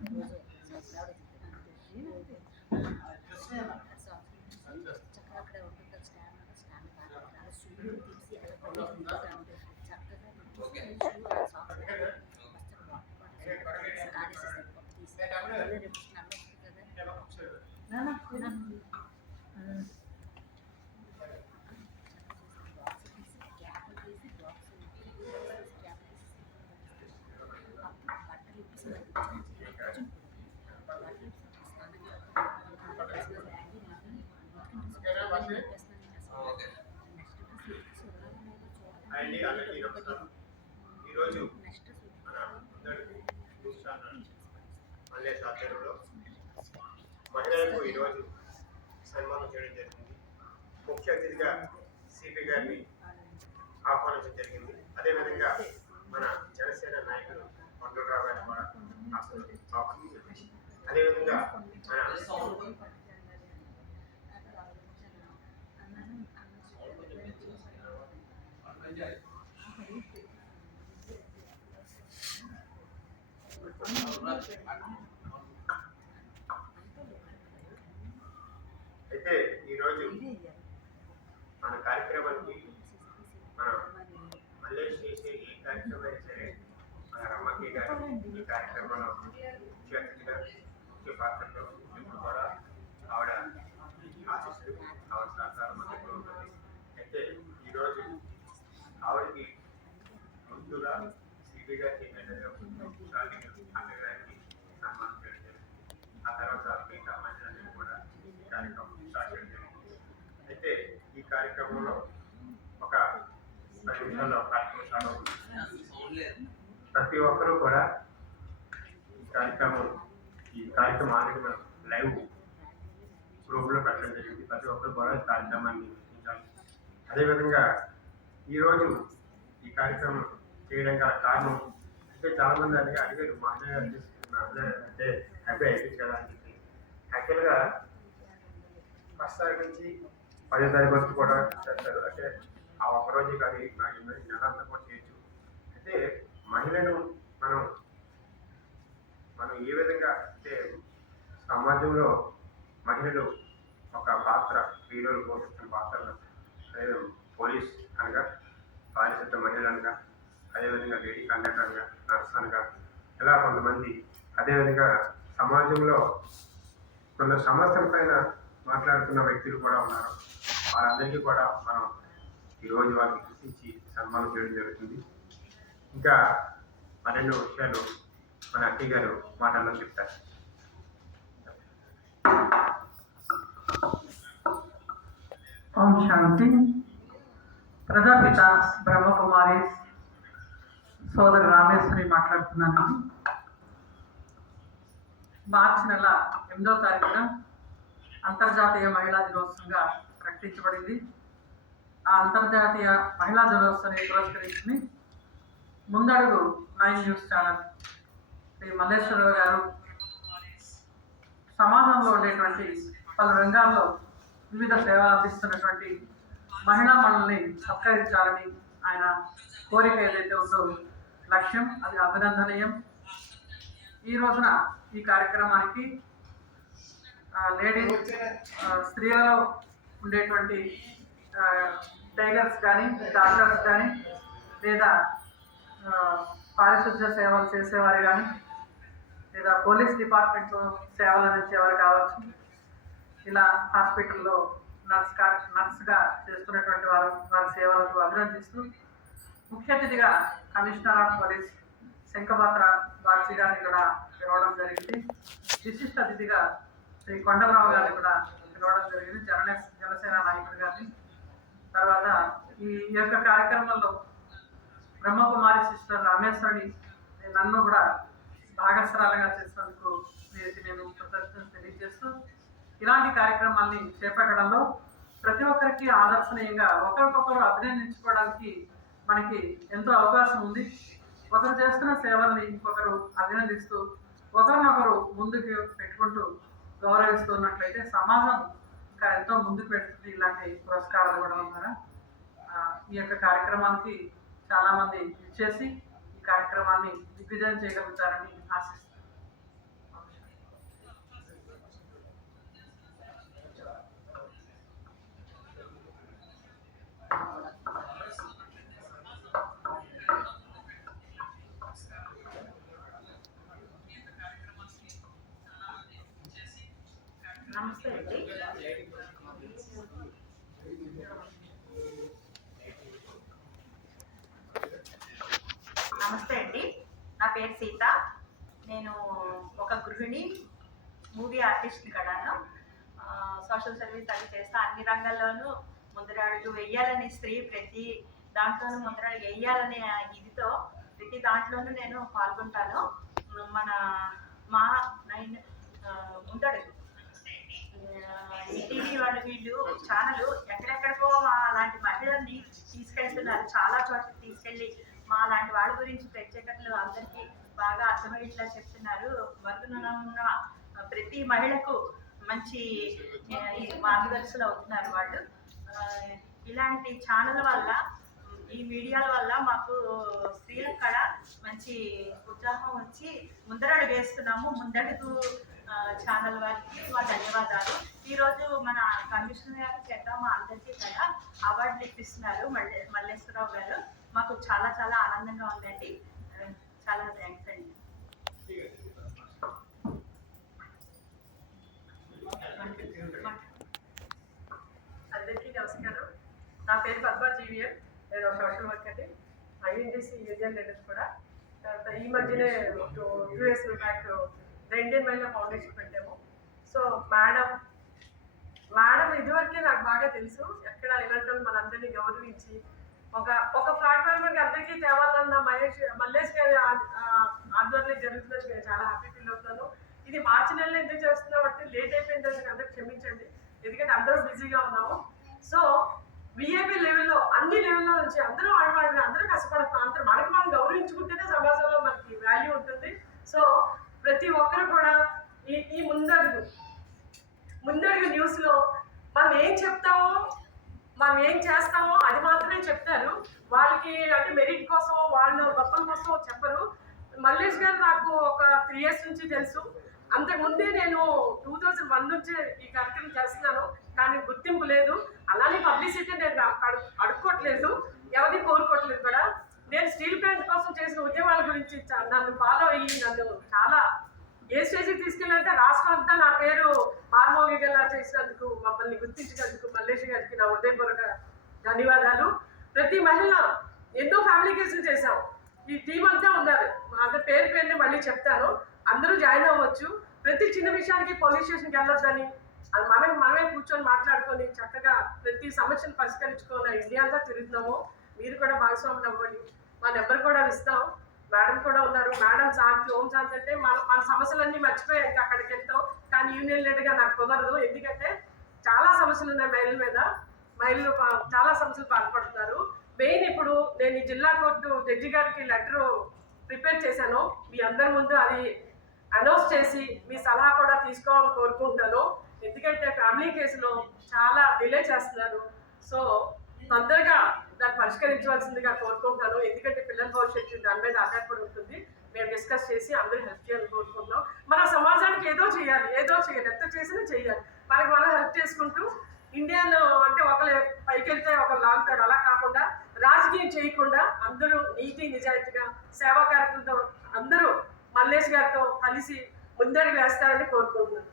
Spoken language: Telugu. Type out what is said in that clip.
చక్కగా అక్కడ ఉంటుంది స్టాండ్ స్టాండ్ బాగా షూలు తీసి అలా చక్కగా సాక్స్ ఈరోజు మన న్యూస్ ఛానల్ మల్లేష్ ఆధ్వర్యంలో మహిళలకు ఈరోజు సన్మానం చేయడం జరిగింది. ముఖ్య అతిథిగా సిపి గారిని ఆహ్వానించడం జరిగింది. అదేవిధంగా మన జనసేన నాయకులు మండలరావు గారిని కూడా ఆహ్వానించారు. అదేవిధంగా అయితే ఈరోజు మన కార్యక్రమానికి మన మల్లేష్ చేసే ఏ కార్యక్రమం అయినా సరే మన రమ్మకి గారు ఈ కార్యక్రమంలో ముఖ్య అతిథిగా ముఖ్య పాత్రలో ఇప్పుడు కూడా ఆవిడ ఆశిస్తూ ఆవిడ సహకారం అందులో ఉంటుంది. అయితే ఈరోజు ఆవిడకి ముందుగా సిపి గారికి అన్నగారికి సన్మానం చేయడం జరిగింది. ఆ తర్వాత మిగతా మహిళలను కూడా ఈ కార్యక్రమం స్టార్ట్ చేయడం జరిగింది. అయితే ఈ కార్యక్రమంలో ఒక 10 నిమిషాల్లో కార్యక్రమం స్టార్ట్ అవుతుంది. ప్రతి ఒక్కరూ కూడా ఈ కార్యక్రమం ఆల్రెడీ మనం లైవ్ గ్రూప్లో పెట్టడం జరిగింది. ప్రతి ఒక్కరు కూడా ఈ కార్యక్రమాన్ని వీక్షించాలి. అదేవిధంగా ఈరోజు ఈ కార్యక్రమం చేయడం గల కారణం అంటే చాలామంది అడిగారు మహిళ అంటే హ్యాపీ అయిపోయింది కదా అని చెప్పి. యాక్చువల్గా 1st తారీఖు నుంచి 10వ తారీఖు వరకు కూడా చేస్తారు. అంటే ఆ ఒక్కరోజు కాదు, నెల అంతా కూడా చేయొచ్చు. అయితే మహిళను మనం ఏ విధంగా అంటే సమాజంలో మహిళలు ఒక పాత్ర హీరోలు పోషిస్తున్న పాత్రలు, అదే పోలీస్ అనగా పారిశుద్ధ మహిళ అనగా, అదేవిధంగా లేడీ కండక్టర్ అనగా, నర్స్ అనగా, ఇలా కొంతమంది, అదేవిధంగా సమాజంలో కొన్ని సమస్యల పైన మాట్లాడుతున్న వ్యక్తులు కూడా ఉన్నారు. వారందరికీ కూడా మనం ఈరోజు వారిని గుర్తించి సన్మానం చేయడం జరుగుతుంది. ఇంకా మరెన్నో విషయాలు మన అక్కయ్య గారు మాటల్లో చెప్తారు. ఓం శాంతి. ప్రజాపిత బ్రహ్మకుమారి సోదరు రామేశ్వరి మాట్లాడుతున్నాను. మార్చి నెల 8వ తారీఖున అంతర్జాతీయ మహిళా దినోత్సవంగా ప్రకటించబడింది. ఆ అంతర్జాతీయ మహిళా దినోత్సవాన్ని పురస్కరించుకుని ముందడుగు 9 న్యూస్ ఛానల్ శ్రీ మల్లేశ్వరరావు గారు సమాజంలో ఉండేటువంటి పలు రంగాల్లో వివిధ సేవలు అందిస్తున్నటువంటి మహిళా మనుల్ని సత్కరించాలని ఆయన కోరిక ఏదైతే ఉందో లక్ష్యం, అది అభినందనీయం. ఈ రోజున ఈ కార్యక్రమానికి స్త్రీలలో ఉండేటువంటి టైలర్స్ కానీ, డాక్టర్స్ కానీ, లేదా పారిశుద్ధ్య సేవలు చేసేవారు కానీ, లేదా పోలీస్ డిపార్ట్మెంట్లో సేవలు అందించేవారు కావచ్చు, ఇలా హాస్పిటల్లో నర్స్గా చేస్తున్నటువంటి వారి సేవలకు అభినందిస్తూ ముఖ్య అతిథిగా కమిషనర్ ఆఫ్ పోలీస్ శంఖపాత్ర బాక్షి గారిని కూడా పిలవడం జరిగింది. విశిష్ట అతిథిగా శ్రీ కొండలరావు గారిని కూడా పిలవడం జరిగింది, జనసేన నాయకుడు గారిని. తర్వాత ఈ యొక్క కార్యక్రమంలో బ్రహ్మకుమారి సిస్టర్ రామేశ్వరిని నన్ను కూడా భాగస్రాలుగా చేసినందుకు వీరికి నేను కృతజ్ఞతలు తెలియజేస్తూ, ఇలాంటి కార్యక్రమాల్ని చేపట్టడంలో ప్రతి ఒక్కరికి ఆదర్శనీయంగా ఒకరికొకరు అభినందించుకోవడానికి మనకి ఎంతో అవకాశం ఉంది. ఒకరు చేస్తున్న సేవల్ని ఇంకొకరు అభినందిస్తూ ఒకరినొకరు ముందుకు పెట్టుకుంటూ గౌరవిస్తున్నట్లయితే సమాజం ఇంకా ఎంతో ముందుకు పెడుతుంది. ఇలాంటి పురస్కారాలు ఇవ్వడం ద్వారా ఈ యొక్క కార్యక్రమానికి చాలామంది ఇచ్చేసి ఈ కార్యక్రమాన్ని దిగ్విజయం చేయగలుగుతారని ఆశిస్తున్నాను. నా పేరు సీత. నేను ఒక గృహిణి, మూవీ ఆర్టిస్ట్ కూడాను. సోషల్ సర్వీస్ అది చేస్తా. అన్ని రంగాల్లోనూ ముందరడుగు వెయ్యాలని, స్త్రీ ప్రతి దాంట్లోనూ ముందరడుగు వెయ్యాలనే ఇదితో ప్రతి దాంట్లోనూ నేను పాల్గొంటాను. మా 9 ముందడుగు టీవీ వాళ్ళు వీళ్ళు ఛానల్ ఎక్కడెక్కడికో మా లాంటి మహిళల్ని తీసుకెళ్తున్నారు. చాలా చోట్ల తీసుకెళ్ళి మా లాంటి వాళ్ళ గురించి ప్రత్యేకతలు అందరికీ బాగా అర్థమయ్యేట్లా చెప్తున్నారు. మరుగున ఉన్న ప్రతి మహిళకు మంచి మార్గదర్శులు అవుతున్నారు వాళ్ళు. ఇలాంటి ఛానల్ వల్ల, ఈ మీడియాల వల్ల మాకు స్త్రీలకు కూడా మంచి ఉత్సాహం వచ్చి ముందరడుగు వేస్తున్నాము. ముందడుగు ఛానల్ వారికి మా ధన్యవాదాలు. ఈరోజు మన కమిషనర్ గారు చేత మా అందరికీ కూడా అవార్డులు ఇప్పిస్తున్నారు మల్లేశ్వరరావు గారు. మాకు చాలా చాలా ఆనందంగా ఉందండి. చాలా థ్యాంక్స్ అండి. అందరికీ నమస్కారం. నా పేరు పద్మా జీవిఎన్. నేను సోషల్ వర్కర్ని, ఐఎన్టీసీ యూనియన్ లీడర్ కూడా. ఈ మధ్యనే 2 years బ్యాక్ ద ఇండియన్ మహిళా ఫౌండేషన్ పెట్టాము. సో మేడం ఇదివరకే నాకు బాగా తెలుసు. ఎక్కడ ఇలాంటి మనందరినీ గౌరవించి ఒక ప్లాట్ఫామ్ అందరికీ తేవాలన్న మల్లేష్ గారి ఆధ్వర్యంలో జరుగుతున్నట్టు నేను చాలా హ్యాపీ ఫీల్ అవుతాను. ఇది మార్చి నెలలో ఎందుకు చేస్తున్నాం అంటే లేట్ అయిపోయిందని అందరూ క్షమించండి, ఎందుకంటే అందరూ బిజీగా ఉన్నాము. సో విఐపి లెవెల్లో, అన్ని లెవెల్లో నుంచి అందరూ ఆడవాళ్ళని అందరూ కష్టపడుతున్నాం. అందరూ మనకి మనం గౌరవించుకుంటేనే సమాజంలో మనకి వాల్యూ ఉంటుంది. సో ప్రతి ఒక్కరు కూడా ఈ ముందడుగు న్యూస్లో మనం ఏం చెప్తామో, మనం ఏం చేస్తామో అది మాత్రమే చెప్తారు. వాళ్ళకి అంటే మెరిట్ కోసం, వాళ్ళు గొప్పల కోసం చెప్పరు. మల్లేష్ గారు నాకు ఒక 3 years నుంచి తెలుసు. అంతకుముందే నేను 2001 నుంచి ఈ కార్యక్రమం చేస్తున్నాను, కానీ గుర్తింపు లేదు. అలానే పబ్లిసిటీ నేను అడుక్కోవట్లేదు, ఎవరిని కోరుకోవట్లేదు కూడా. నేను స్టీల్ ప్లాంట్ కోసం చేసిన ఉద్యమాల గురించి నన్ను ఫాలో అయ్యి నన్ను చాలా ఏ స్టేజ్కి తీసుకెళ్ళాలంటే రాష్ట్రం అంతా నా పేరు మార్మోగిగలా చేసినందుకు, మమ్మల్ని గుర్తించినందుకు మల్లేష్ గారికి నా హృదయపూర్వక ధన్యవాదాలు. ప్రతి మహిళ ఎన్నో ఫ్యామిలీ కేసులు చేశాం. ఈ టీం అంతా ఉన్నారు, అందరి పేరుని మళ్ళీ చెప్తాను. అందరూ జాయిన్ అవ్వచ్చు. ప్రతి చిన్న విషయానికి పోలీస్ స్టేషన్కి వెళ్ళొద్దని, అది మనమే కూర్చొని మాట్లాడుకొని చక్కగా ప్రతి సమస్యను పరిష్కరించుకోవాలి. ఇండియా అంతా తిరుగుతున్నాము. మీరు కూడా భాగస్వాములు అవ్వండి. మా నెంబర్ కూడా ఇస్తాం. మేడం కూడా ఉన్నారు. మేడం శాంతి, హోమ్ శాంతి అంటే మన సమస్యలన్నీ మర్చిపోయాయి, ఇంకా అక్కడికి వెళ్తాం. కానీ యూనియన్ లీడర్గా నాకు కుదరదు, ఎందుకంటే చాలా సమస్యలు ఉన్నాయి మహిళల మీద. మహిళలు చాలా సమస్యలు బాధపడుతున్నారు. మెయిన్ ఇప్పుడు నేను ఈ జిల్లా కోర్టు జడ్జి గారికి లెటర్ ప్రిపేర్ చేశాను. మీ అందరి ముందు అది అనౌన్స్ చేసి మీ సలహా కూడా తీసుకోవాలని కోరుకుంటున్నాను. ఎందుకంటే ఫ్యామిలీ కేసులో చాలా డిలే చేస్తున్నారు. సో తొందరగా దాన్ని పరిష్కరించవలసిందిగా కోరుకుంటున్నాను. ఎందుకంటే పిల్లల భవిష్యత్తు దాని మీద ఆధారపడి ఉంటుంది. మేము డిస్కస్ చేసి అందరూ హెల్ప్ చేయాలని కోరుకుంటున్నాం. మన సమాజానికి ఏదో చేయాలి, ఎంత చేసినా చేయాలి. మనకి మనం హెల్ప్ చేసుకుంటూ ఇండియాలో అంటే ఒకరు పైకి వెళ్తే ఒకరు లాగుతారు, అలా కాకుండా రాజకీయం చేయకుండా అందరూ నీతి నిజాయితీగా సేవా కార్యక్రమంతో అందరూ మల్లేష్ గారితో కలిసి ముందడుగు వేస్తారని కోరుకుంటున్నాను.